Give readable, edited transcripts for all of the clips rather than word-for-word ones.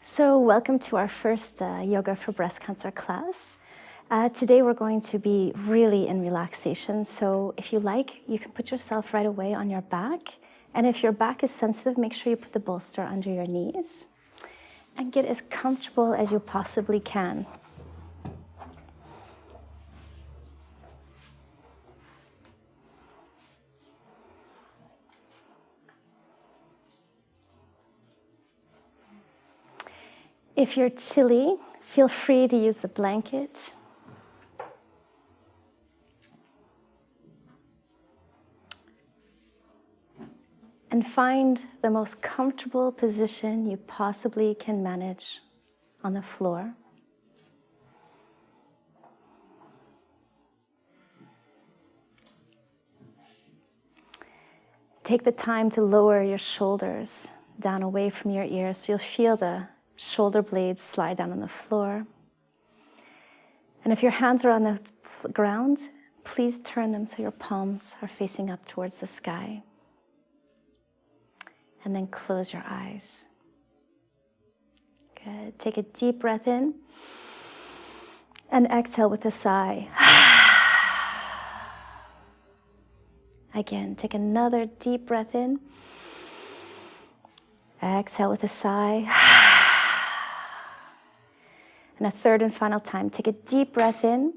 So welcome to our first Yoga for Breast Cancer class. Today we're going to be really in relaxation. So if you like, you can put yourself right away on your back. And if your back is sensitive, make sure you put the bolster under your knees. And get as comfortable as you possibly can. If you're chilly, feel free to use the blanket. And find the most comfortable position you possibly can manage on the floor. Take the time to lower your shoulders down away from your ears so you'll feel the shoulder blades slide down on the floor. And if your hands are on the ground, please turn them so your palms are facing up towards the sky. And then close your eyes. Good. Take a deep breath in and exhale with a sigh. Again, take another deep breath in. Exhale with a sigh. And a third and final time, take a deep breath in.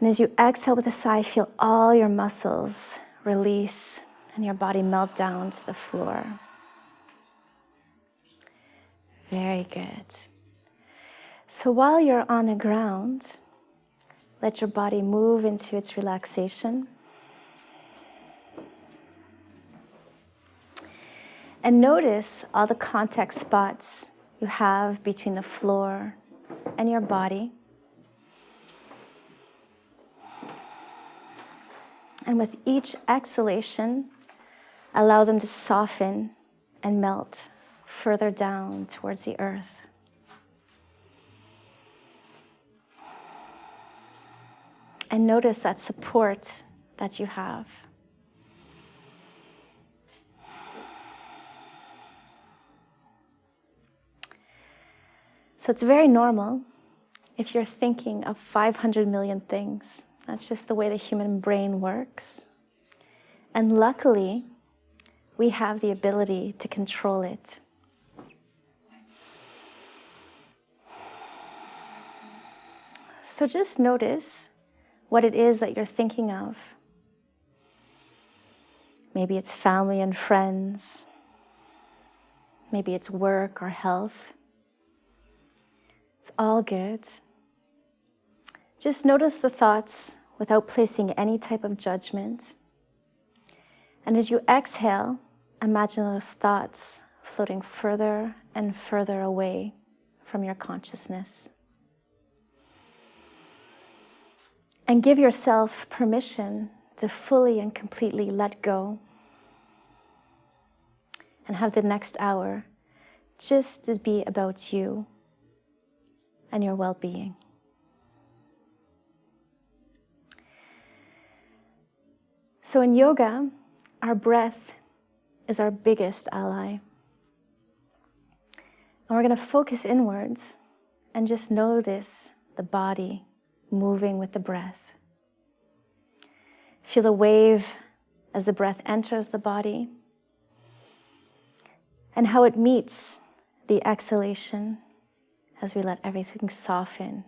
And as you exhale with a sigh, feel all your muscles release and your body melt down to the floor. Very good. So while you're on the ground, let your body move into its relaxation. And notice all the contact spots you have between the floor and your body. And with each exhalation, allow them to soften and melt further down towards the earth. And notice that support that you have. So it's very normal if you're thinking of 500 million things. That's just the way the human brain works. And luckily, we have the ability to control it. So just notice what it is that you're thinking of. Maybe it's family and friends. Maybe it's work or health. It's all good. Just notice the thoughts without placing any type of judgment. And as you exhale, imagine those thoughts floating further and further away from your consciousness. And give yourself permission to fully and completely let go. And have the next hour just to be about you and your well-being. So in yoga, our breath is our biggest ally. And we're going to focus inwards and just notice the body moving with the breath. Feel the wave as the breath enters the body and how it meets the exhalation as we let everything soften.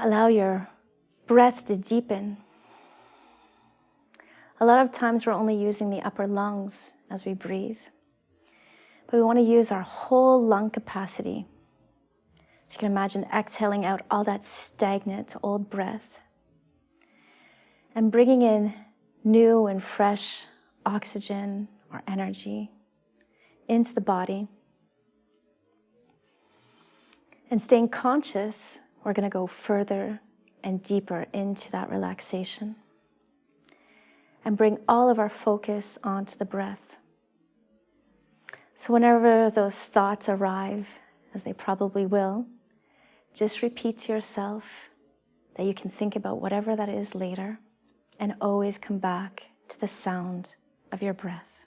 Allow your breath to deepen. A lot of times we're only using the upper lungs as we breathe, but we want to use our whole lung capacity. So you can imagine exhaling out all that stagnant old breath and bringing in new and fresh oxygen or energy into the body. And staying conscious, we're going to go further and deeper into that relaxation and bring all of our focus onto the breath. So whenever those thoughts arrive, as they probably will, just repeat to yourself that you can think about whatever that is later and always come back to the sound of your breath.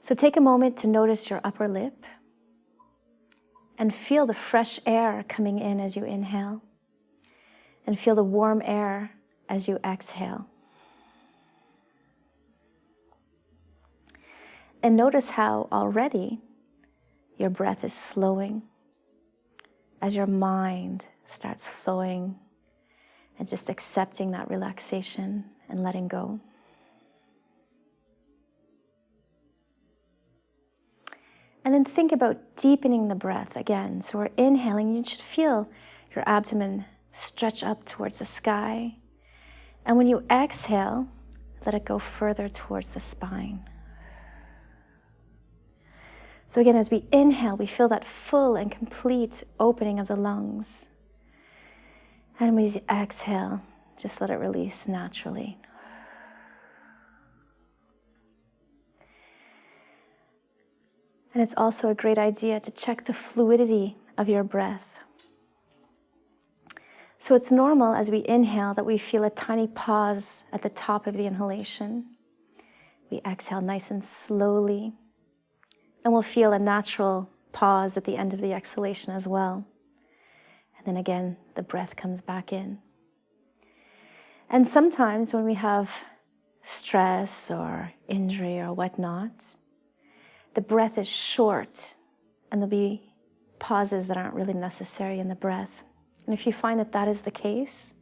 So take a moment to notice your upper lip and feel the fresh air coming in as you inhale, and feel the warm air as you exhale. And notice how already your breath is slowing as your mind starts flowing and just accepting that relaxation and letting go. And then think about deepening the breath again. So we're inhaling, you should feel your abdomen stretch up towards the sky. And when you exhale, let it go further towards the spine. So again, as we inhale, we feel that full and complete opening of the lungs. And we exhale, just let it release naturally. And it's also a great idea to check the fluidity of your breath. So it's normal as we inhale that we feel a tiny pause at the top of the inhalation. We exhale nice and slowly. And we'll feel a natural pause at the end of the exhalation as well. And then again, the breath comes back in. And sometimes when we have stress or injury or whatnot, the breath is short and there'll be pauses that aren't really necessary in the breath. And if you find that that is the case,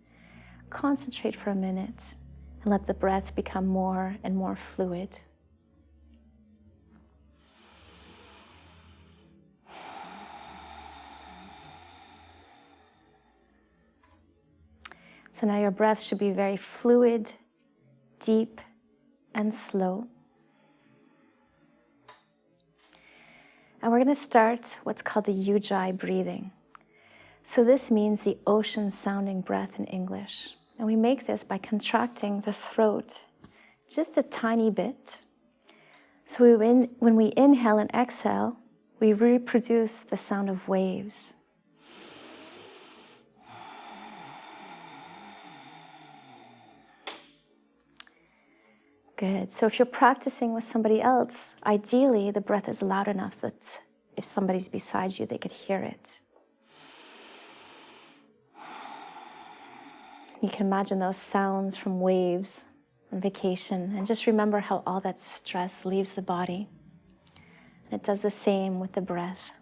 concentrate for a minute and let the breath become more and more fluid. So now your breath should be very fluid, deep, and slow. And we're going to start what's called the Ujjayi breathing. So this means the ocean-sounding breath in English. And we make this by contracting the throat just a tiny bit. So when we inhale and exhale, we reproduce the sound of waves. Good. So if you're practicing with somebody else, ideally the breath is loud enough that if somebody's beside you, they could hear it. You can imagine those sounds from waves on vacation, and just remember how all that stress leaves the body. And it does the same with the breath.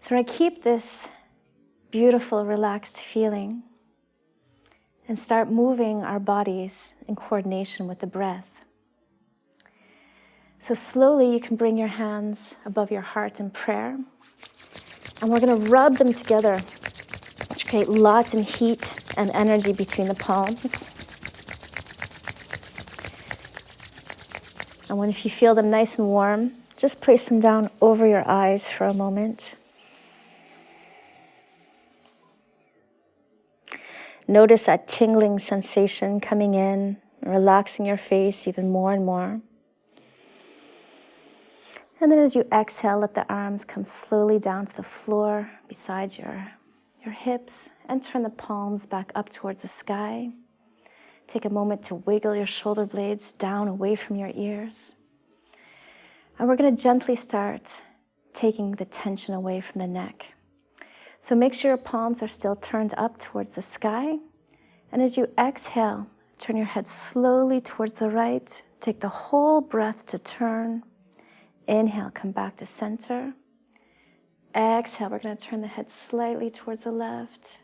So we're going to keep this beautiful, relaxed feeling and start moving our bodies in coordination with the breath. So slowly you can bring your hands above your heart in prayer. And we're going to rub them together to create lots of heat and energy between the palms. And if you feel them nice and warm, just place them down over your eyes for a moment. Notice that tingling sensation coming in, relaxing your face even more and more. And then as you exhale, let the arms come slowly down to the floor beside your hips, and turn the palms back up towards the sky. Take a moment to wiggle your shoulder blades down away from your ears. And we're going to gently start taking the tension away from the neck. So make sure your palms are still turned up towards the sky. And as you exhale, turn your head slowly towards the right. Take the whole breath to turn. Inhale, come back to center. Exhale, we're going to turn the head slightly towards the left.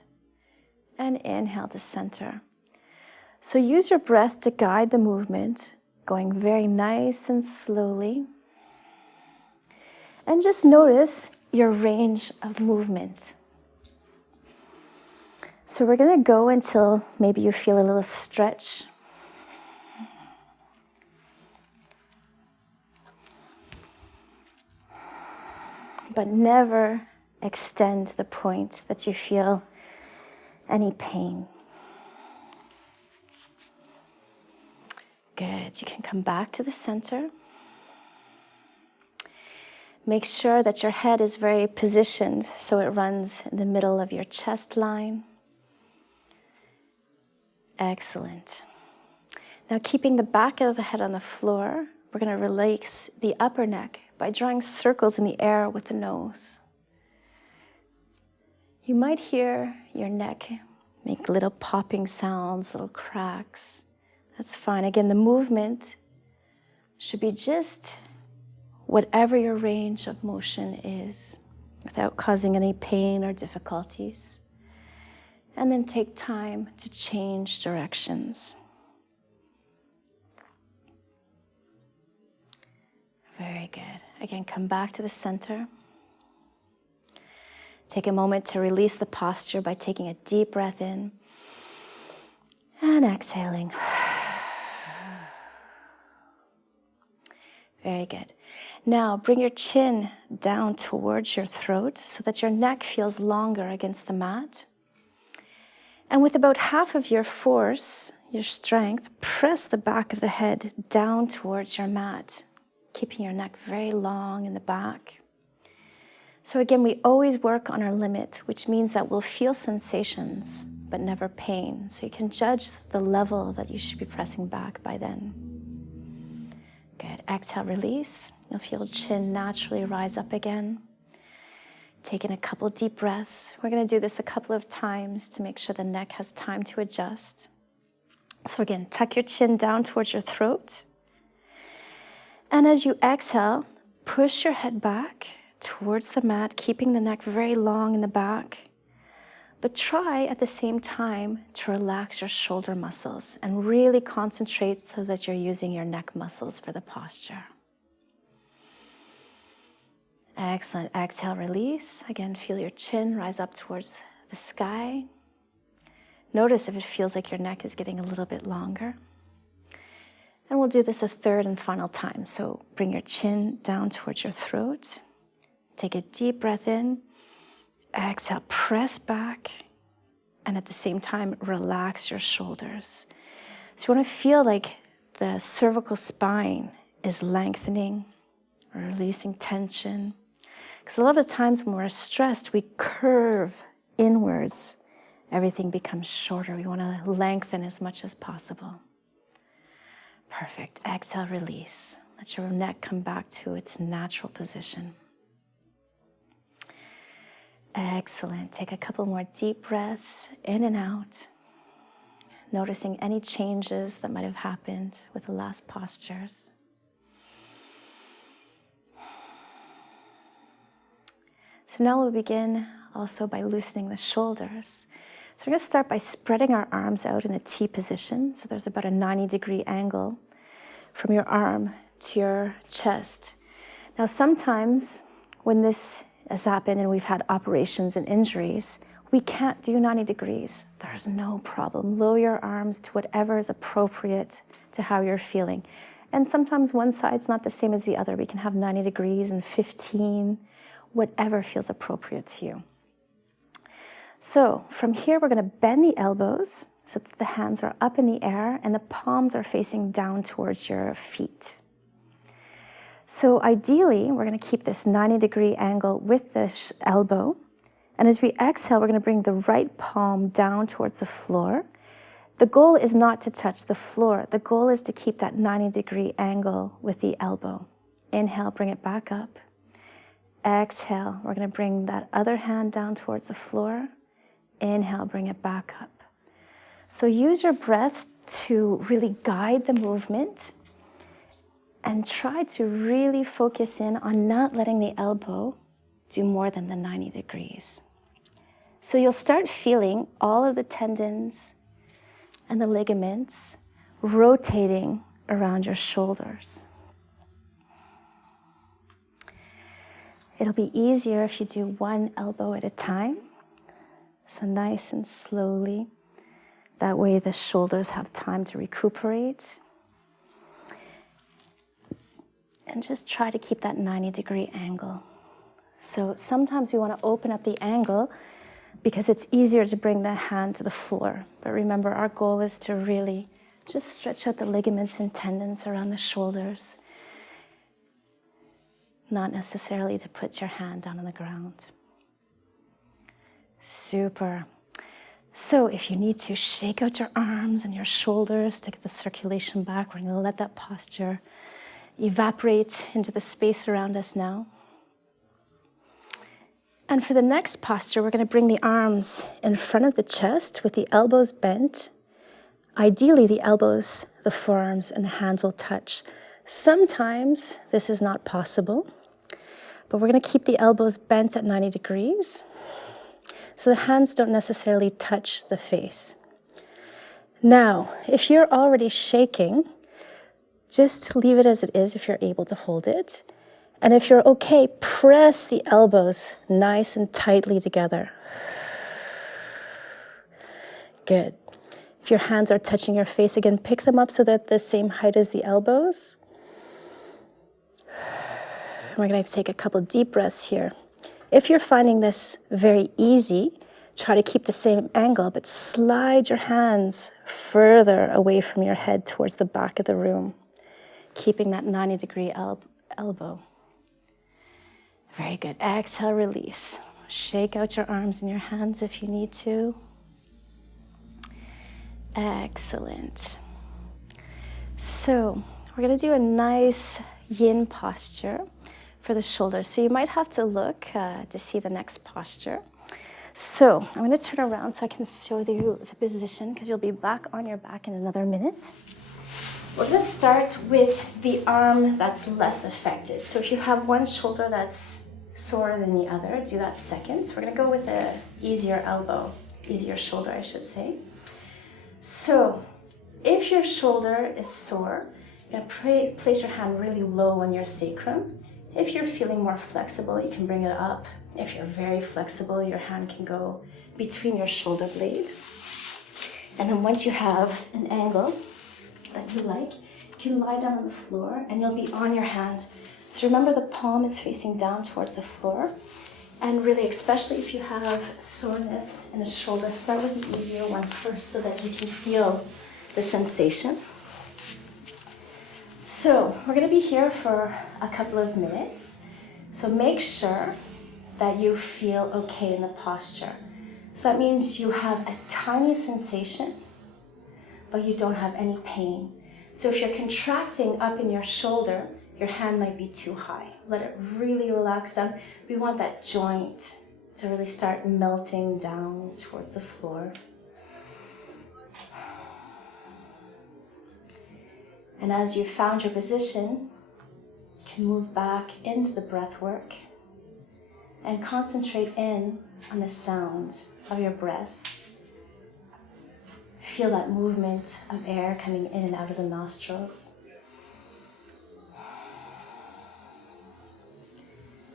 And inhale to center. So use your breath to guide the movement, going very nice and slowly. And just notice your range of movement. So we're going to go until maybe you feel a little stretch. But never extend to the point that you feel any pain. Good. You can come back to the center. Make sure that your head is very positioned so it runs in the middle of your chest line. Excellent. Now, keeping the back of the head on the floor, we're going to relax the upper neck by drawing circles in the air with the nose. You might hear your neck make little popping sounds, little cracks. That's fine. Again, the movement should be just whatever your range of motion is, without causing any pain or difficulties. And then take time to change directions. Very good. Again, come back to the center. Take a moment to release the posture by taking a deep breath in and exhaling. Very good. Now, bring your chin down towards your throat so that your neck feels longer against the mat. And with about half of your force, your strength, press the back of the head down towards your mat, keeping your neck very long in the back. So again, we always work on our limit, which means that we'll feel sensations, but never pain. So you can judge the level that you should be pressing back by then. Good. Exhale, release. You'll feel chin naturally rise up again. Take in a couple deep breaths. We're going to do this a couple of times to make sure the neck has time to adjust. So again, tuck your chin down towards your throat. And as you exhale, push your head back towards the mat, keeping the neck very long in the back. But try at the same time to relax your shoulder muscles and really concentrate so that you're using your neck muscles for the posture. Excellent. Exhale, release. Again, feel your chin rise up towards the sky. Notice if it feels like your neck is getting a little bit longer. And we'll do this a third and final time. So bring your chin down towards your throat. Take a deep breath in. Exhale, press back. And at the same time, relax your shoulders. So you want to feel like the cervical spine is lengthening, releasing tension. Because a lot of times when we're stressed, we curve inwards. Everything becomes shorter. We want to lengthen as much as possible. Perfect. Exhale, release. Let your neck come back to its natural position. Excellent. Take a couple more deep breaths in and out. Noticing any changes that might have happened with the last postures. So now we'll begin also by loosening the shoulders. So we're going to start by spreading our arms out in a T position. So there's about a 90-degree angle from your arm to your chest. Now sometimes when this has happened and we've had operations and injuries, we can't do 90 degrees. There's no problem. Lower your arms to whatever is appropriate to how you're feeling. And sometimes one side's not the same as the other. We can have 90 degrees and 15, whatever feels appropriate to you. So from here, we're going to bend the elbows so that the hands are up in the air and the palms are facing down towards your feet. So ideally, we're going to keep this 90-degree angle with the elbow. And as we exhale, we're going to bring the right palm down towards the floor. The goal is not to touch the floor. The goal is to keep that 90-degree angle with the elbow. Inhale, bring it back up. Exhale, we're going to bring that other hand down towards the floor. Inhale, bring it back up. So use your breath to really guide the movement and try to really focus in on not letting the elbow do more than the 90 degrees. So you'll start feeling all of the tendons and the ligaments rotating around your shoulders. It'll be easier if you do one elbow at a time. So nice and slowly. That way the shoulders have time to recuperate. And just try to keep that 90-degree angle. So sometimes we want to open up the angle because it's easier to bring the hand to the floor. But remember, our goal is to really just stretch out the ligaments and tendons around the shoulders. not necessarily to put your hand down on the ground. Super. So if you need to, shake out your arms and your shoulders to get the circulation back. We're going to let that posture evaporate into the space around us now. And for the next posture, we're going to bring the arms in front of the chest with the elbows bent. Ideally, the elbows, the forearms, and the hands will touch. Sometimes this is not possible, but we're going to keep the elbows bent at 90 degrees so the hands don't necessarily touch the face. Now, if you're already shaking, just leave it as it is if you're able to hold it. And if you're okay, press the elbows nice and tightly together. Good. If your hands are touching your face, again, pick them up so that they're the same height as the elbows. We're going to take a couple deep breaths here. If you're finding this very easy, try to keep the same angle, but slide your hands further away from your head towards the back of the room, keeping that 90-degree elbow. Very good. Exhale, release. Shake out your arms and your hands if you need to. Excellent. So we're going to do a nice yin posture for the shoulders. So you might have to look to see the next posture. So I'm going to turn around so I can show you the position because you'll be back on your back in another minute. We're going to start with the arm that's less affected. So if you have one shoulder that's sore than the other, do that second. So we're going to go with the easier shoulder, I should say. So if your shoulder is sore, you're going to place your hand really low on your sacrum. If you're feeling more flexible, you can bring it up. If you're very flexible, your hand can go between your shoulder blade. And then once you have an angle that you like, you can lie down on the floor and you'll be on your hand. So remember the palm is facing down towards the floor. And really, especially if you have soreness in the shoulder, start with the easier one first so that you can feel the sensation. So we're going to be here for a couple of minutes. So make sure that you feel okay in the posture. So that means you have a tiny sensation, but you don't have any pain. So if you're contracting up in your shoulder, your hand might be too high. Let it really relax down. We want that joint to really start melting down towards the floor. And as you've found your position, you can move back into the breath work and concentrate in on the sound of your breath. Feel that movement of air coming in and out of the nostrils.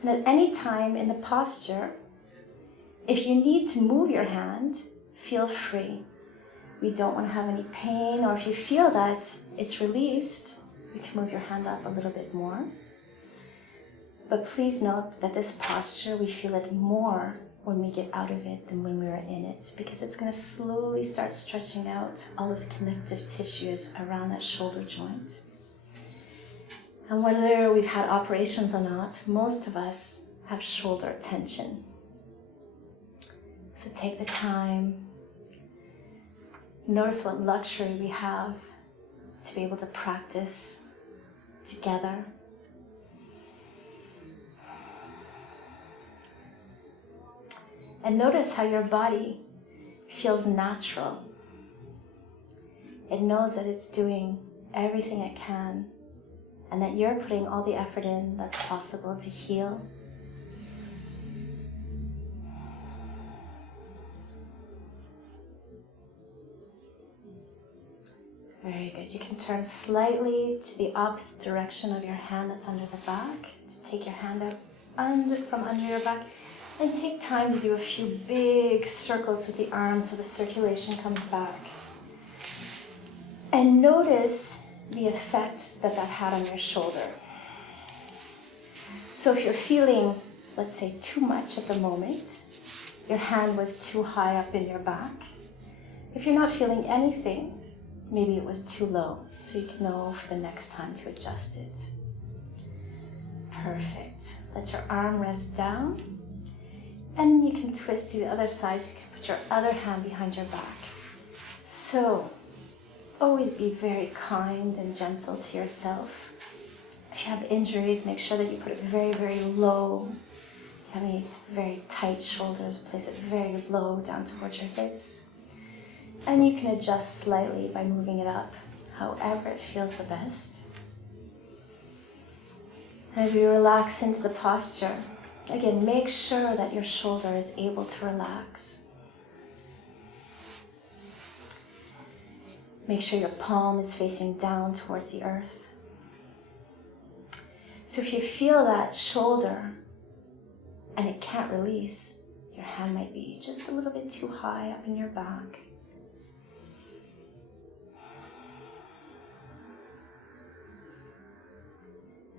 And at any time in the posture, if you need to move your hand, feel free. We don't want to have any pain, or if you feel that it's released, you can move your hand up a little bit more. But please note that this posture, we feel it more when we get out of it than when we are in it, because it's going to slowly start stretching out all of the connective tissues around that shoulder joint. And whether we've had operations or not, most of us have shoulder tension. So take the time. Notice what luxury we have to be able to practice together. And notice how your body feels natural. It knows that it's doing everything it can, and that you're putting all the effort in that's possible to heal. Very good. You can turn slightly to the opposite direction of your hand that's under the back, to take your hand out from under your back, and take time to do a few big circles with the arms so the circulation comes back. And notice the effect that had on your shoulder. So if you're feeling, let's say, too much at the moment, your hand was too high up in your back. If you're not feeling anything, maybe it was too low, so you can know for the next time to adjust it. Perfect. Let your arm rest down. And then you can twist to the other side. You can put your other hand behind your back. So, always be very kind and gentle to yourself. If you have injuries, make sure that you put it very, very low. If you have any very tight shoulders, place it very low down towards your hips. And you can adjust slightly by moving it up, however it feels the best. As we relax into the posture, again, make sure that your shoulder is able to relax. Make sure your palm is facing down towards the earth. So if you feel that shoulder and it can't release, your hand might be just a little bit too high up in your back.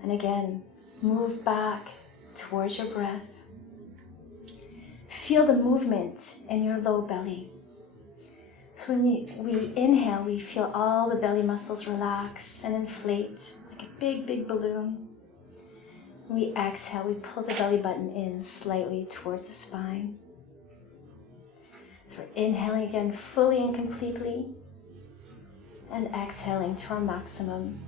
And again, move back towards your breath. Feel the movement in your low belly. So when we inhale, we feel all the belly muscles relax and inflate like a big, big balloon. When we exhale, we pull the belly button in slightly towards the spine. So we're inhaling again fully and completely, and exhaling to our maximum.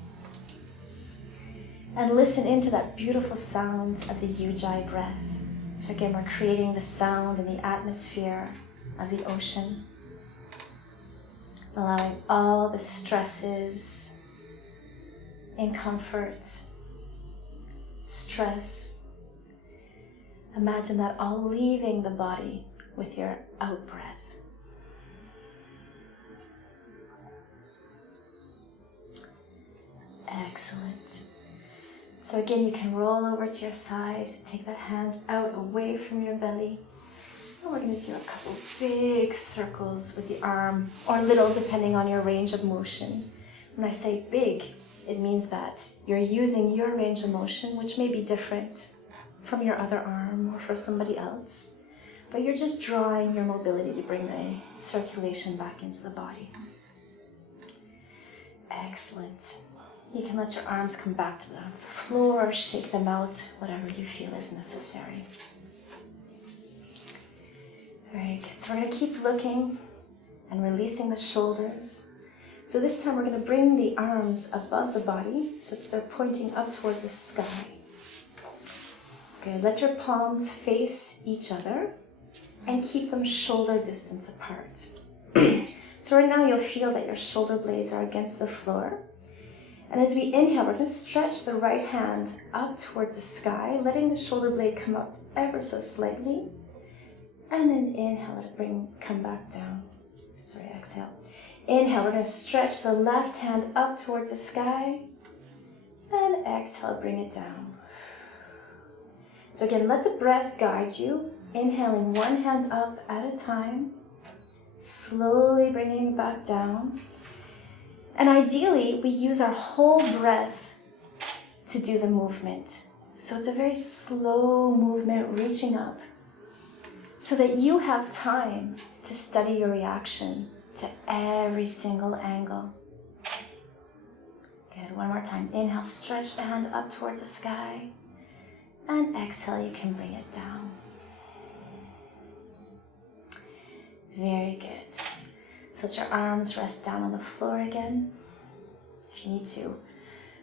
And listen into that beautiful sound of the Ujjayi breath. So again, we're creating the sound and the atmosphere of the ocean, allowing all the stresses, discomfort, stress. Imagine that all leaving the body with your out breath. Excellent. So again, you can roll over to your side, take that hand out away from your belly. And we're going to do a couple big circles with the arm, or little depending on your range of motion. When I say big, it means that you're using your range of motion, which may be different from your other arm or for somebody else. But you're just drawing your mobility to bring the circulation back into the body. Excellent. You can let your arms come back to the floor, shake them out, whatever you feel is necessary. Very good. So we're going to keep looking and releasing the shoulders. So this time we're going to bring the arms above the body, so they're pointing up towards the sky. Good. Let your palms face each other and keep them shoulder distance apart. So right now you'll feel that your shoulder blades are against the floor. And as we inhale, we're going to stretch the right hand up towards the sky, letting the shoulder blade come up ever so slightly. And then inhale, let it come back down. Sorry, exhale. Inhale, we're going to stretch the left hand up towards the sky. And exhale, bring it down. So again, let the breath guide you. Inhaling one hand up at a time. Slowly bringing it back down. And ideally, we use our whole breath to do the movement. So it's a very slow movement, reaching up, so that you have time to study your reaction to every single angle. Good, one more time. Inhale, stretch the hand up towards the sky. And exhale, you can bring it down. Very good. So let your arms rest down on the floor again. If you need to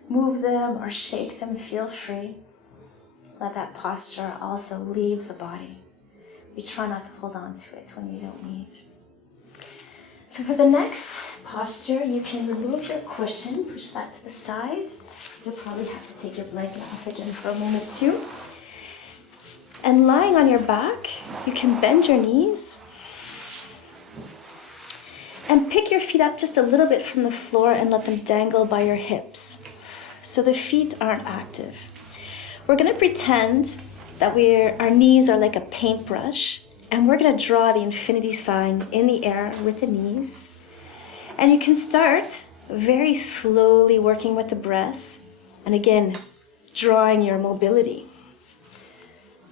move them or shake them, feel free. Let that posture also leave the body. We try not to hold on to it when we don't need. So for the next posture, you can remove your cushion, push that to the side. You'll probably have to take your blanket off again for a moment too. And lying on your back, you can bend your knees and pick your feet up just a little bit from the floor and let them dangle by your hips, so the feet aren't active. We're going to pretend that our knees are like a paintbrush, and we're going to draw the infinity sign in the air with the knees. And you can start very slowly working with the breath, and again, drawing your mobility.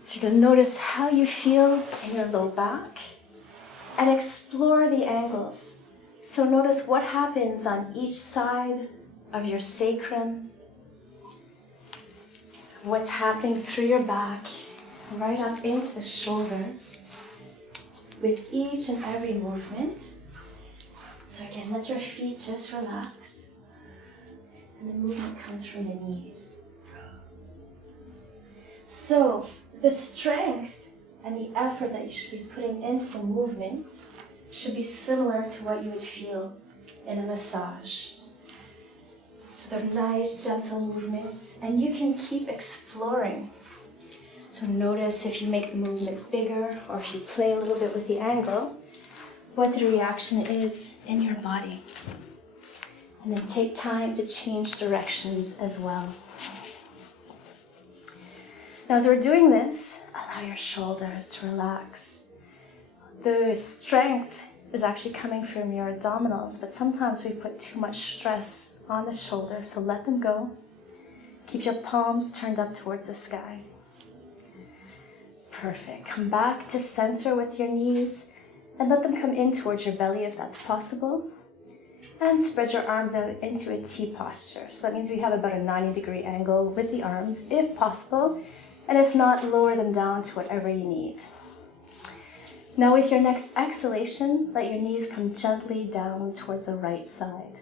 So you're going to notice how you feel in your low back and explore the angles. So notice what happens on each side of your sacrum. what's happening through your back, right up into the shoulders with each and every movement. So again, let your feet just relax. And the movement comes from the knees. So the strength and the effort that you should be putting into the movement should be similar to what you would feel in a massage. So they're nice, gentle movements, and you can keep exploring. So notice if you make the movement bigger or if you play a little bit with the angle, what the reaction is in your body. And then take time to change directions as well. Now as we're doing this, allow your shoulders to relax. The strength is actually coming from your abdominals, but sometimes we put too much stress on the shoulders, so let them go. Keep your palms turned up towards the sky. Perfect. Come back to center with your knees and let them come in towards your belly if that's possible. And spread your arms out into a T posture. So that means we have about a 90-degree angle with the arms if possible, and if not, lower them down to whatever you need. Now with your next exhalation, let your knees come gently down towards the right side.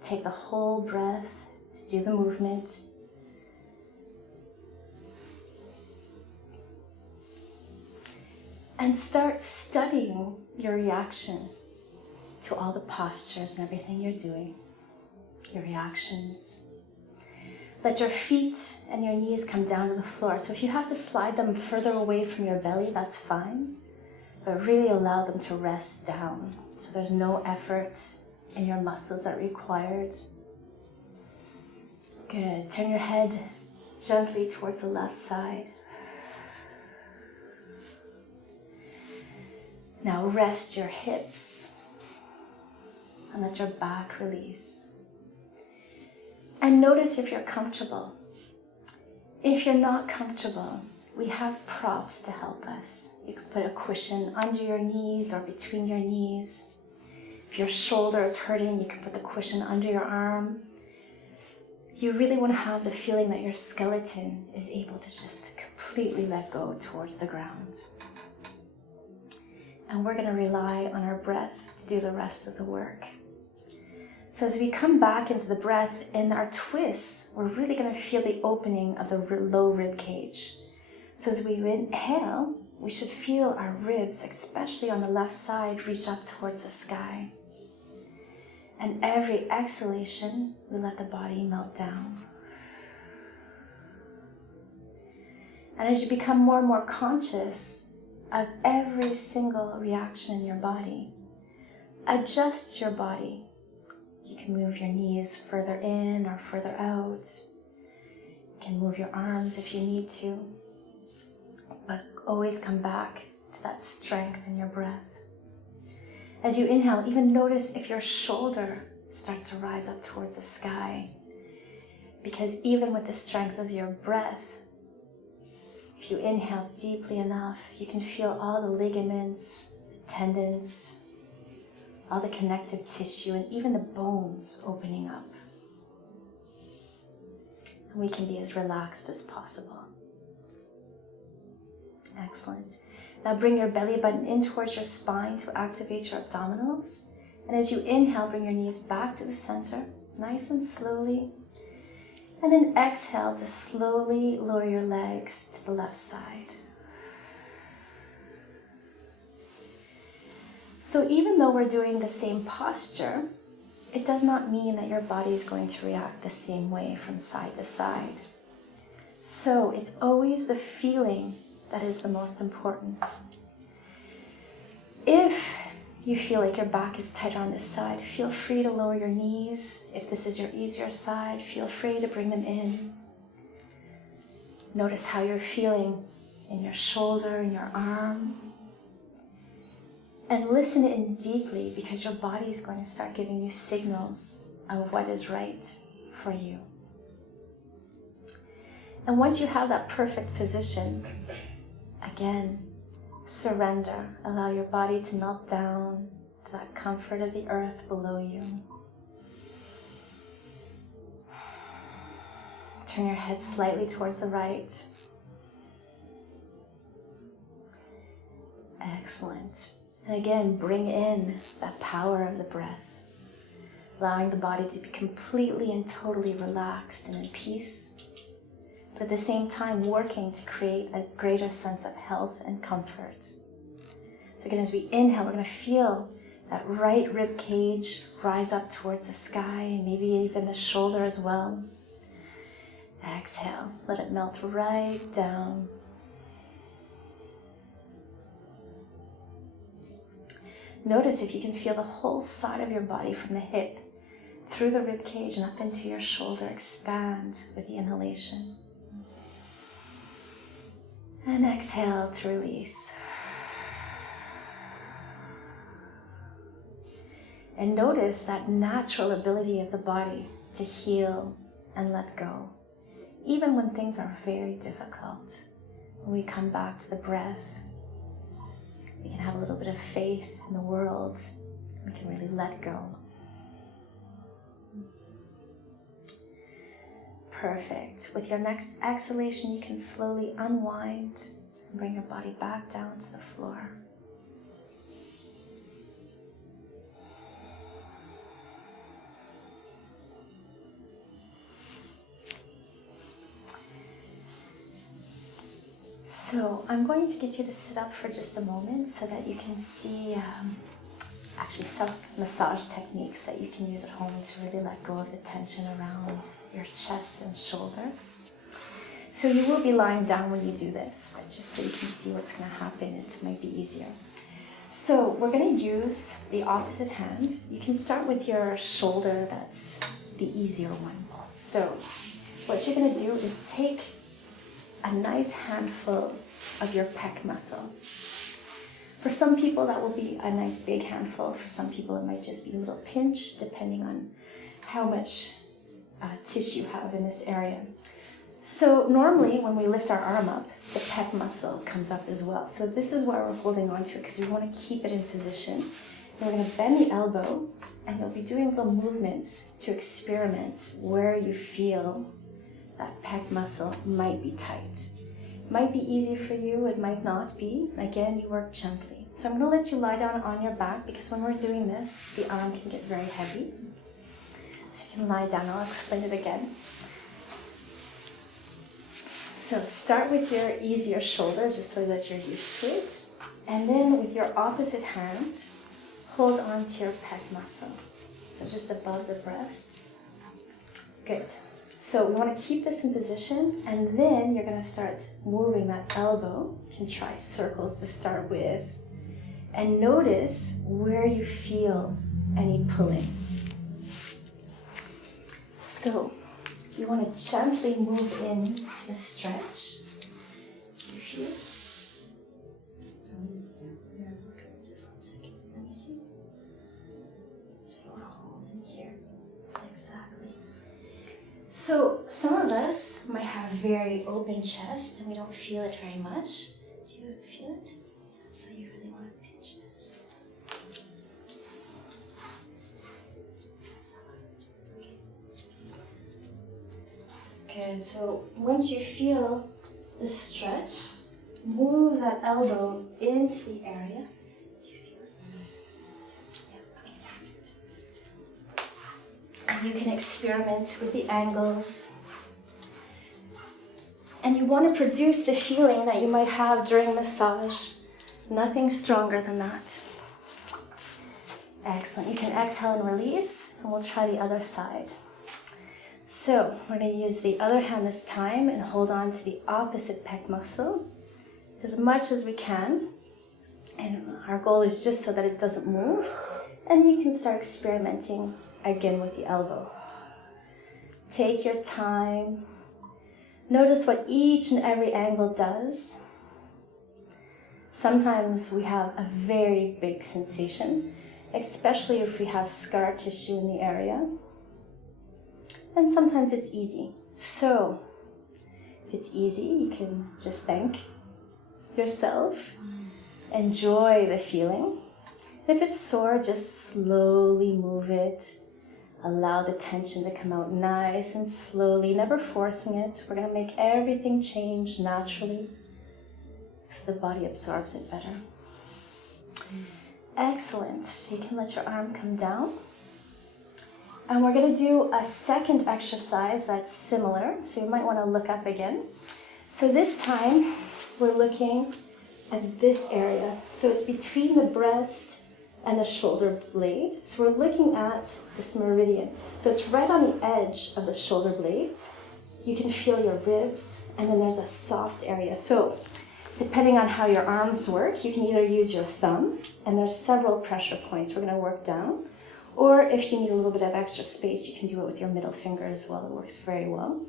Take the whole breath to do the movement. And start studying your reaction to all the postures and everything you're doing, your reactions. Let your feet and your knees come down to the floor. So if you have to slide them further away from your belly, that's fine. But really allow them to rest down. So there's no effort in your muscles that are required. Good. Turn your head gently towards the left side. Now rest your hips and let your back release. And notice if you're comfortable. If you're not comfortable, we have props to help us. You can put a cushion under your knees or between your knees. If your shoulder is hurting, you can put the cushion under your arm. You really want to have the feeling that your skeleton is able to just completely let go towards the ground. And we're going to rely on our breath to do the rest of the work. So as we come back into the breath in our twists, we're really going to feel the opening of the low rib cage. So as we inhale, we should feel our ribs, especially on the left side, reach up towards the sky. And every exhalation, we let the body melt down. And as you become more and more conscious of every single reaction in your body, adjust your body. You can move your knees further in or further out. You can move your arms if you need to. But always come back to that strength in your breath. As you inhale, even notice if your shoulder starts to rise up towards the sky. Because even with the strength of your breath, if you inhale deeply enough, you can feel all the ligaments, tendons, all the connective tissue, and even the bones opening up. And we can be as relaxed as possible. Excellent. Now bring your belly button in towards your spine to activate your abdominals. And as you inhale, bring your knees back to the center, nice and slowly. And then exhale to slowly lower your legs to the left side. So even though we're doing the same posture, it does not mean that your body is going to react the same way from side to side. So it's always the feeling that is the most important. If you feel like your back is tighter on this side, feel free to lower your knees. If this is your easier side, feel free to bring them in. Notice how you're feeling in your shoulder, in your arm. And listen in deeply, because your body is going to start giving you signals of what is right for you. And once you have that perfect position, again, surrender. Allow your body to melt down to that comfort of the earth below you. Turn your head slightly towards the right. Excellent. And again, bring in that power of the breath, allowing the body to be completely and totally relaxed and in peace, but at the same time working to create a greater sense of health and comfort. So again, as we inhale, we're going to feel that right rib cage rise up towards the sky, and maybe even the shoulder as well. Exhale, let it melt right down. Notice if you can feel the whole side of your body from the hip through the rib cage and up into your shoulder expand with the inhalation. And exhale to release. And notice that natural ability of the body to heal and let go, even when things are very difficult. When we come back to the breath, we can have a little bit of faith in the world. We can really let go. Perfect. With your next exhalation, you can slowly unwind and bring your body back down to the floor. So I'm going to get you to sit up for just a moment so that you can see actually self-massage techniques that you can use at home to really let go of the tension around your chest and shoulders. So you will be lying down when you do this, but just so you can see what's going to happen, it might be easier. So we're going to use the opposite hand. You can start with your shoulder, that's the easier one. So what you're going to do is take a nice handful of your pec muscle. For some people that will be a nice big handful. For some people it might just be a little pinch depending on how much tissue you have in this area. So normally when we lift our arm up, the pec muscle comes up as well. So this is why we're holding on to it, because we want to keep it in position. And we're going to bend the elbow and you'll be doing little movements to experiment where you feel that pec muscle might be tight. It might be easy for you, it might not be. Again, you work gently. So I'm going to let you lie down on your back, because when we're doing this, the arm can get very heavy. So you can lie down, I'll explain it again. So start with your easier shoulder, just so that you're used to it. And then with your opposite hand, hold on to your pec muscle. So just above the breast. Good. So we want to keep this in position, and then you're going to start moving that elbow. You can try circles to start with, and notice where you feel any pulling. So you want to gently move into the stretch. Do you feel it? Yes, okay, just 1 second. Let me see. So you want to hold in here. Exactly. So some of us might have very open chest and we don't feel it very much. Do you feel it? So you really want to pinch this. Okay. Good. So once you feel the stretch, move that elbow into the area. Do you feel it? Yes. Yeah. Okay. And you can experiment with the angles. And you want to produce the feeling that you might have during massage. Nothing stronger than that. Excellent. You can exhale and release, and we'll try the other side. So we're going to use the other hand this time and hold on to the opposite pec muscle as much as we can. And our goal is just so that it doesn't move. And you can start experimenting again with the elbow. Take your time. Notice what each and every angle does. Sometimes we have a very big sensation, especially if we have scar tissue in the area. And sometimes it's easy. So if it's easy, you can just thank yourself. Enjoy the feeling. If it's sore, just slowly move it. Allow the tension to come out nice and slowly, never forcing it. We're going to make everything change naturally so the body absorbs it better. Excellent. So you can let your arm come down. And we're going to do a second exercise that's similar. So you might want to look up again. So this time we're looking at this area. So it's between the breast and the shoulder blade. So we're looking at this meridian. So it's right on the edge of the shoulder blade. You can feel your ribs, and then there's a soft area. So depending on how your arms work, you can either use your thumb, and there's several pressure points we're going to work down, or if you need a little bit of extra space, you can do it with your middle finger as well. It works very well.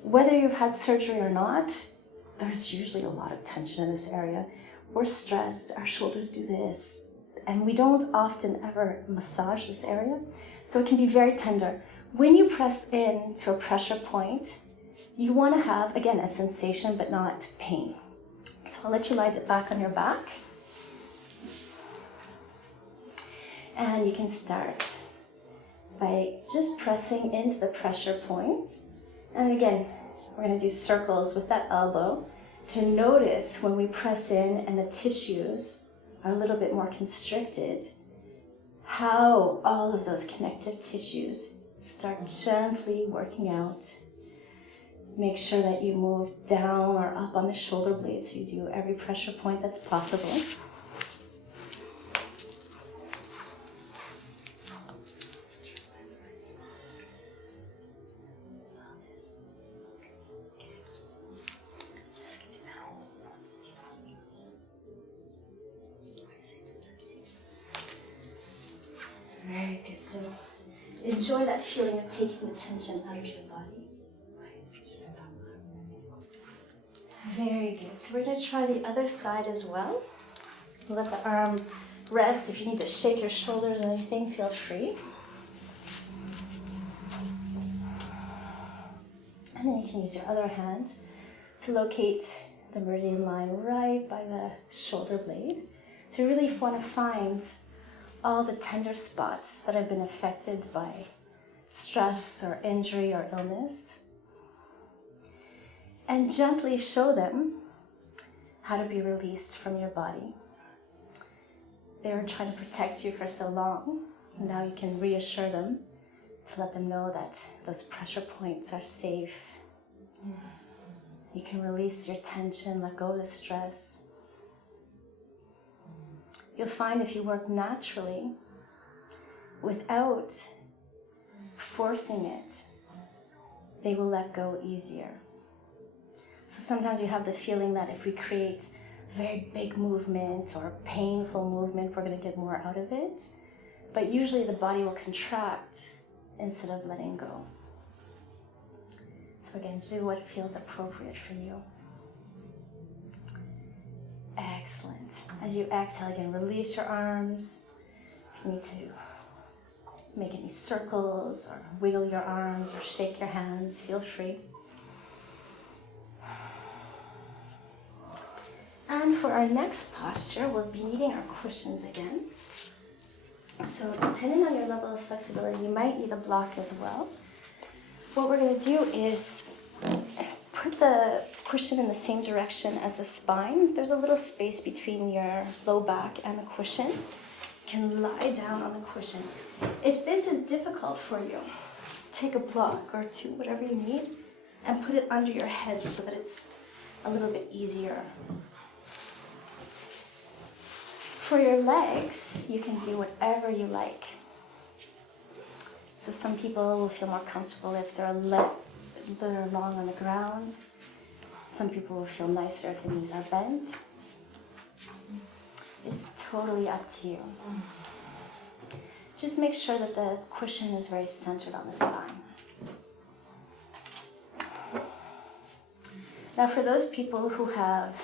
Whether you've had surgery or not, there's usually a lot of tension in this area. We're stressed, our shoulders do this, and we don't often ever massage this area, so it can be very tender. When you press in to a pressure point, you want to have, again, a sensation but not pain. So I'll let you lie back on your back. And you can start by just pressing into the pressure point. And again, we're going to do circles with that elbow to notice when we press in and the tissues are a little bit more constricted, how all of those connective tissues start gently working out. Make sure that you move down or up on the shoulder blade so you do every pressure point that's possible. Very good. So enjoy that feeling of taking the tension out of your body. Very good. So we're going to try the other side as well. Let the arm rest. If you need to shake your shoulders or anything, feel free. And then you can use your other hand to locate the meridian line right by the shoulder blade. So you really want to find all the tender spots that have been affected by stress or injury or illness, and gently show them how to be released from your body. They were trying to protect you for so long, and now you can reassure them to let them know that those pressure points are safe. You can release your tension, let go of the stress. You'll find if you work naturally, without forcing it, they will let go easier. So sometimes you have the feeling that if we create very big movement or painful movement, we're going to get more out of it. But usually the body will contract instead of letting go. So again, do what feels appropriate for you. Excellent. As you exhale, again, release your arms. If you need to make any circles or wiggle your arms or shake your hands, feel free. And for our next posture, we'll be needing our cushions again. So depending on your level of flexibility, you might need a block as well. What we're going to do is put the cushion in the same direction as the spine. There's a little space between your low back and the cushion. You can lie down on the cushion. If this is difficult for you, take a block or two, whatever you need, and put it under your head so that it's a little bit easier. For your legs, you can do whatever you like. So some people will feel more comfortable if they're long on the ground. Some people will feel nicer if the knees are bent. It's totally up to you. Just make sure that the cushion is very centered on the spine. Now for those people who have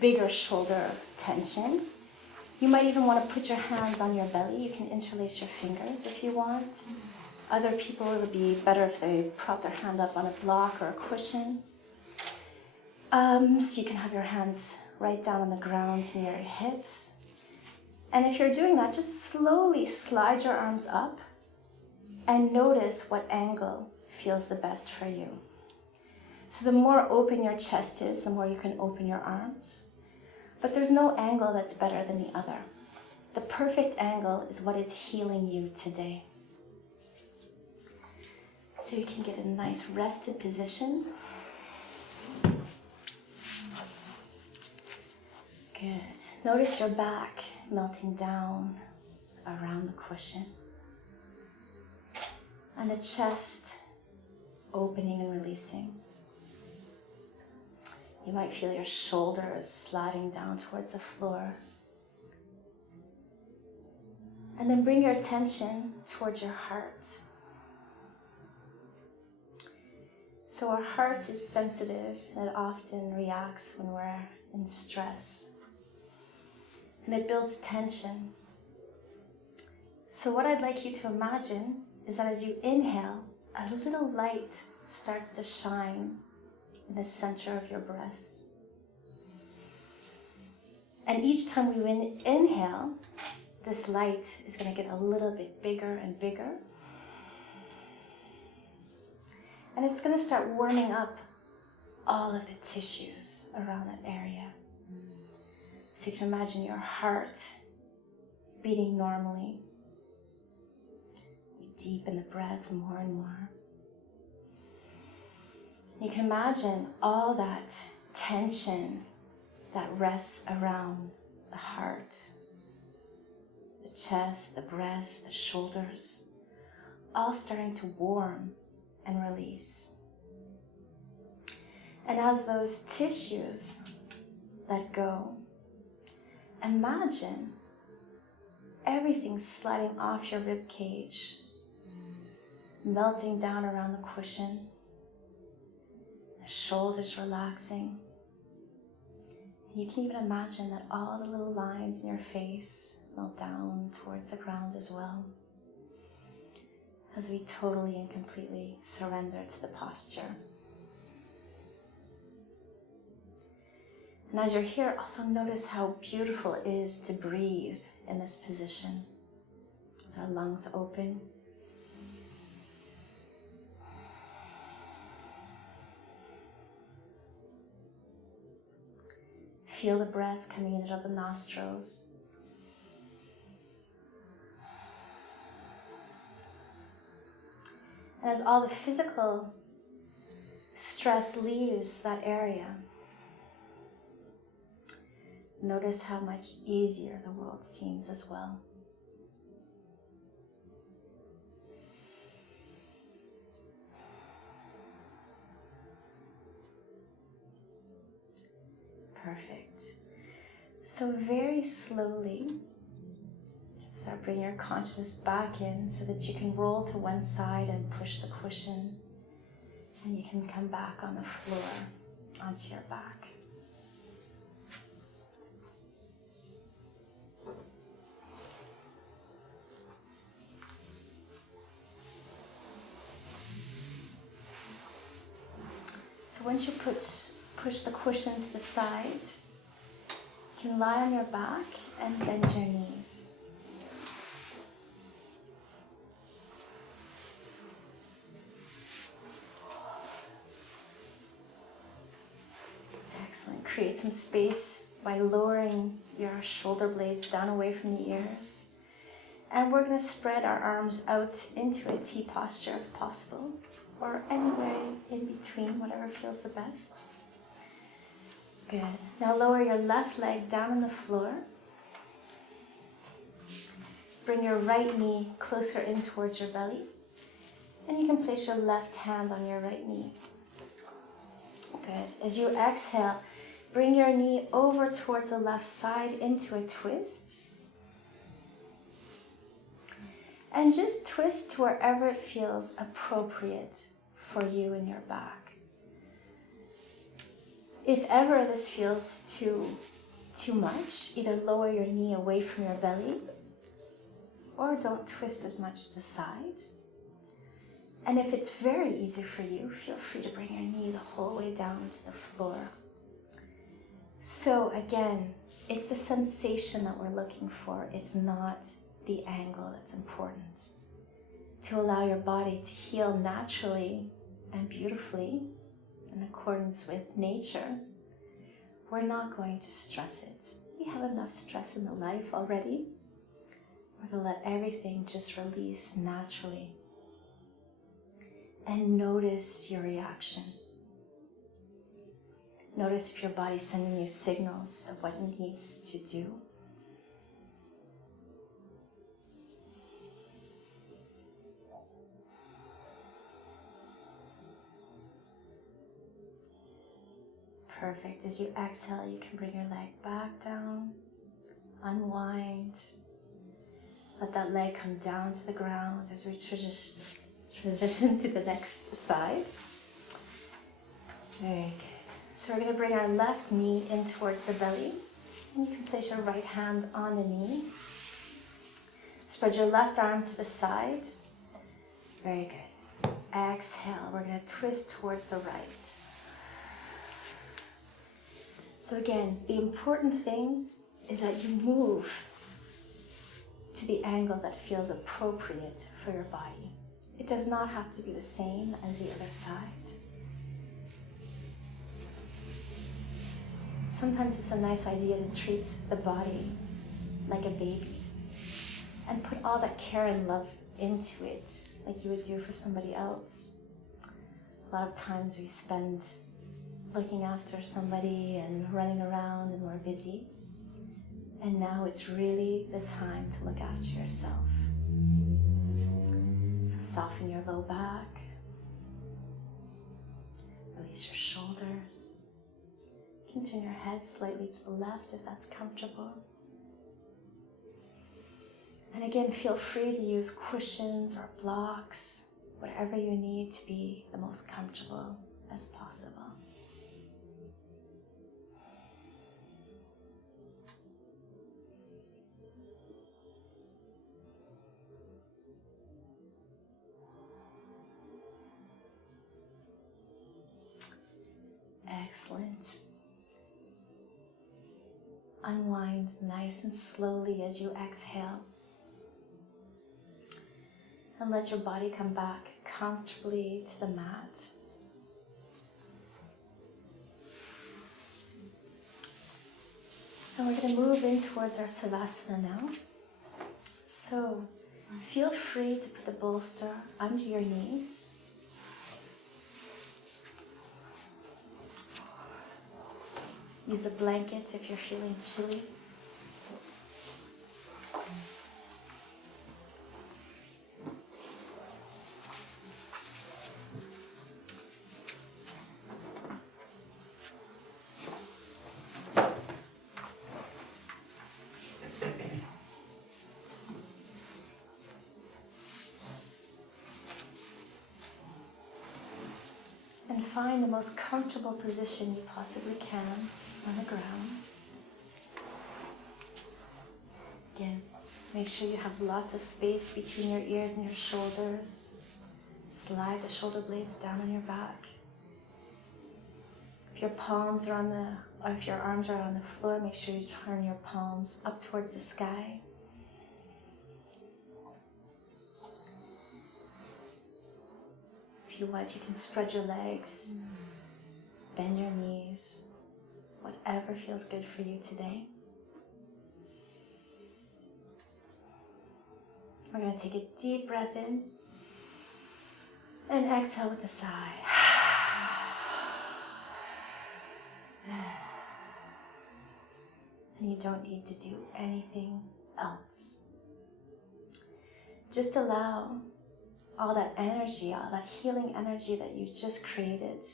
bigger shoulder tension, you might even want to put your hands on your belly. You can interlace your fingers if you want. Other people, it would be better if they prop their hand up on a block or a cushion. So you can have your hands right down on the ground near your hips. And if you're doing that, just slowly slide your arms up and notice what angle feels the best for you. So the more open your chest is, the more you can open your arms. But there's no angle that's better than the other. The perfect angle is what is healing you today. So you can get a nice rested position. Good. Notice your back melting down around the cushion. And the chest opening and releasing. You might feel your shoulders sliding down towards the floor. And then bring your attention towards your heart. So our heart is sensitive and it often reacts when we're in stress. And it builds tension. So what I'd like you to imagine is that as you inhale, a little light starts to shine in the center of your breast. And each time we inhale, this light is going to get a little bit bigger and bigger. And it's going to start warming up all of the tissues around that area. So you can imagine your heart beating normally. You deepen the breath more and more. You can imagine all that tension that rests around the heart, the chest, the breast, the shoulders, all starting to warm and release. And as those tissues let go, imagine everything sliding off your rib cage, melting down around the cushion, the shoulders relaxing. And you can even imagine that all the little lines in your face melt down towards the ground as well, as we totally and completely surrender to the posture. And as you're here, also notice how beautiful it is to breathe in this position. As our lungs open. Feel the breath coming in out of the nostrils. And as all the physical stress leaves that area, notice how much easier the world seems as well. Perfect. So very slowly, start bringing your consciousness back in so that you can roll to one side and push the cushion, and you can come back on the floor onto your back. So once you push the cushion to the side, you can lie on your back and bend your knees. Excellent. Create some space by lowering your shoulder blades down away from the ears. And we're going to spread our arms out into a T posture if possible, or anywhere in between, whatever feels the best. Good. Now lower your left leg down on the floor. Bring your right knee closer in towards your belly. And you can place your left hand on your right knee. Good. As you exhale, bring your knee over towards the left side into a twist. And just twist to wherever it feels appropriate for you and your back. If ever this feels too much, either lower your knee away from your belly or don't twist as much to the side. And if it's very easy for you, feel free to bring your knee the whole way down to the floor. So again, It's the sensation that we're looking for. It's not the angle that's important. To allow your body to heal naturally and beautifully in accordance with nature, we're not going to stress it. We have enough stress in the life already. We're going to let everything just release naturally. And notice your reaction. Notice if your body's sending you signals of what it needs to do. Perfect. As you exhale, you can bring your leg back down, unwind. Let that leg come down to the ground as we transition to the next side. Very good. So we're going to bring our left knee in towards the belly. And you can place your right hand on the knee. Spread your left arm to the side. Very good. Exhale. We're going to twist towards the right. So again, the important thing is that you move to the angle that feels appropriate for your body. It does not have to be the same as the other side. Sometimes it's a nice idea to treat the body like a baby and put all that care and love into it like you would do for somebody else. A lot of times we spend looking after somebody and running around and we're busy. And now it's really the time to look after yourself. So soften your low back. Release your shoulders. You can turn your head slightly to the left if that's comfortable. And again, feel free to use cushions or blocks, whatever you need to be the most comfortable as possible. Excellent. Unwind nice and slowly as you exhale. And let your body come back comfortably to the mat. And we're going to move in towards our Savasana now. So feel free to put the bolster under your knees. Use a blanket if you're feeling chilly. And find the most comfortable position you possibly can on the ground. Again, make sure you have lots of space between your ears and your shoulders. Slide the shoulder blades down on your back. If your palms are if your arms are on the floor, make sure you turn your palms up towards the sky. If you want, you can spread your legs, bend your knees, whatever feels good for you today. We're going to take a deep breath in and exhale with a sigh. And you don't need to do anything else. Just allow all that energy, all that healing energy that you just created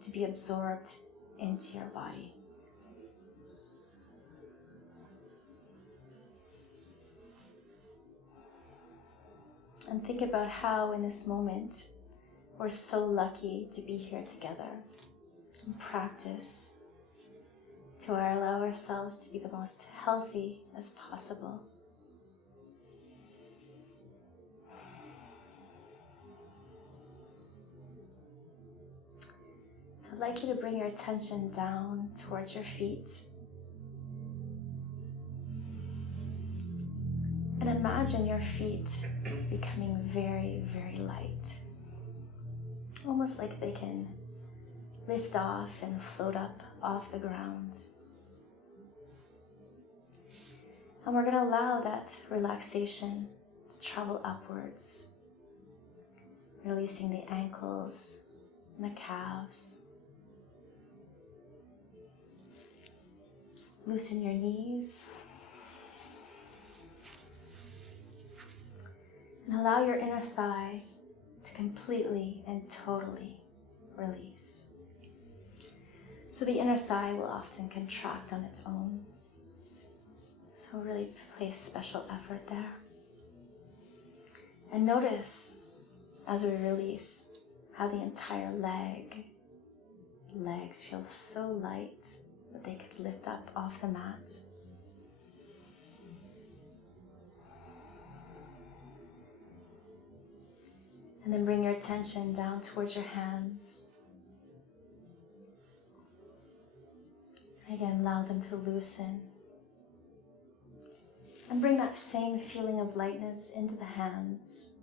to be absorbed into your body. And think about how in this moment we're so lucky to be here together and practice to allow ourselves to be the most healthy as possible. So I'd like you to bring your attention down towards your feet. imagine your feet becoming very, very light. Almost like they can lift off and float up off the ground. And we're going to allow that relaxation to travel upwards, releasing the ankles and the calves. Loosen your knees. And allow your inner thigh to completely and totally release. So the inner thigh will often contract on its own. So really place special effort there. And notice as we release how the entire legs feel so light that they could lift up off the mat. And then bring your attention down towards your hands. Again, allow them to loosen. And bring that same feeling of lightness into the hands,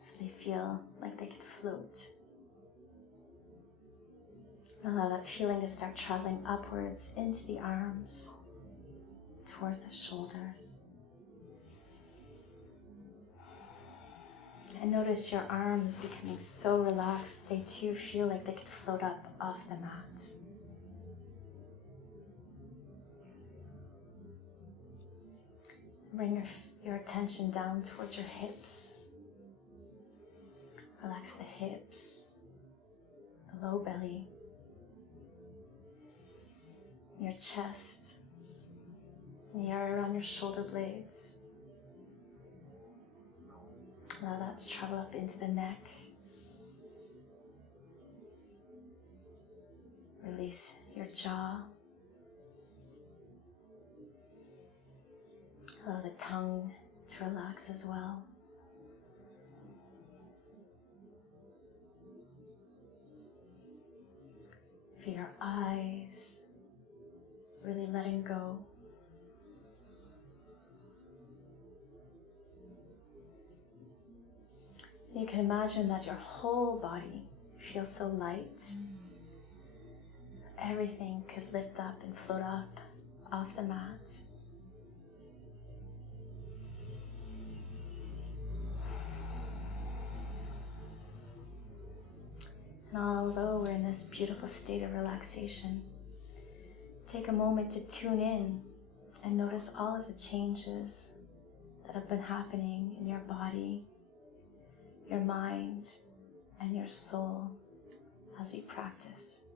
so they feel like they could float. Allow that feeling to start traveling upwards into the arms, towards the shoulders. And notice your arms becoming so relaxed, they too feel like they could float up off the mat. Bring your attention down towards your hips. Relax the hips, the low belly, your chest, the area around your shoulder blades. Allow that to travel up into the neck. Release your jaw. Allow the tongue to relax as well. Feel your eyes really letting go. You can imagine that your whole body feels so light. Everything could lift up and float up off the mat. And although we're in this beautiful state of relaxation, take a moment to tune in and notice all of the changes that have been happening in your body, your mind, and your soul as we practice.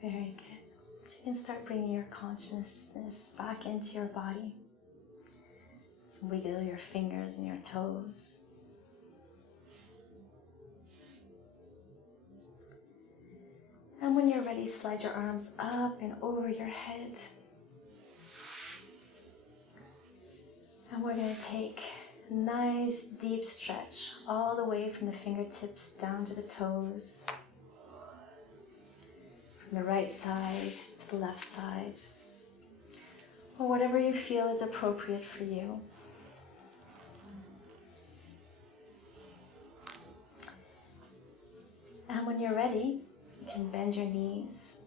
Very good. So you can start bringing your consciousness back into your body. Wiggle your fingers and your toes. And when you're ready, slide your arms up and over your head. And we're going to take a nice deep stretch all the way from the fingertips down to the toes. From the right side to the left side, or whatever you feel is appropriate for you. And when you're ready, you can bend your knees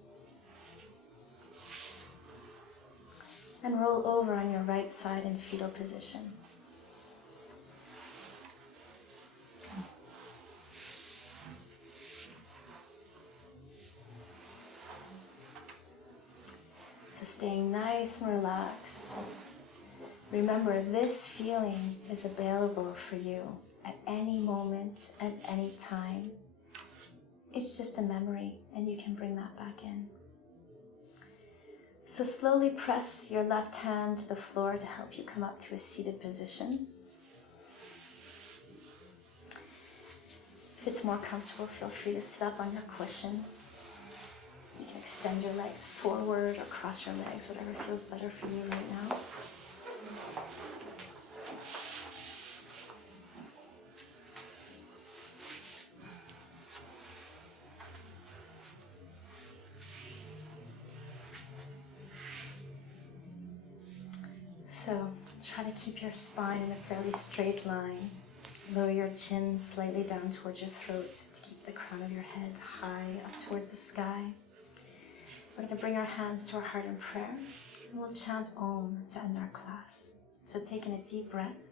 and roll over on your right side in fetal position. So staying nice and relaxed. Remember, this feeling is available for you at any moment, at any time. It's just a memory, and you can bring that back in. So slowly press your left hand to the floor to help you come up to a seated position. If it's more comfortable, feel free to sit up on your cushion. You can extend your legs forward or cross your legs, whatever feels better for you right now. So try to keep your spine in a fairly straight line. Lower your chin slightly down towards your throat to keep the crown of your head high up towards the sky. We're going to bring our hands to our heart in prayer, and we'll chant Om to end our class. So taking a deep breath.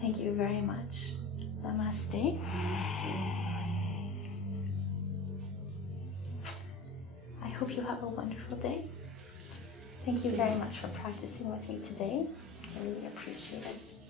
Thank you very much. Namaste. I hope you have a wonderful day. Thank you very much for practicing with me today. I really appreciate it.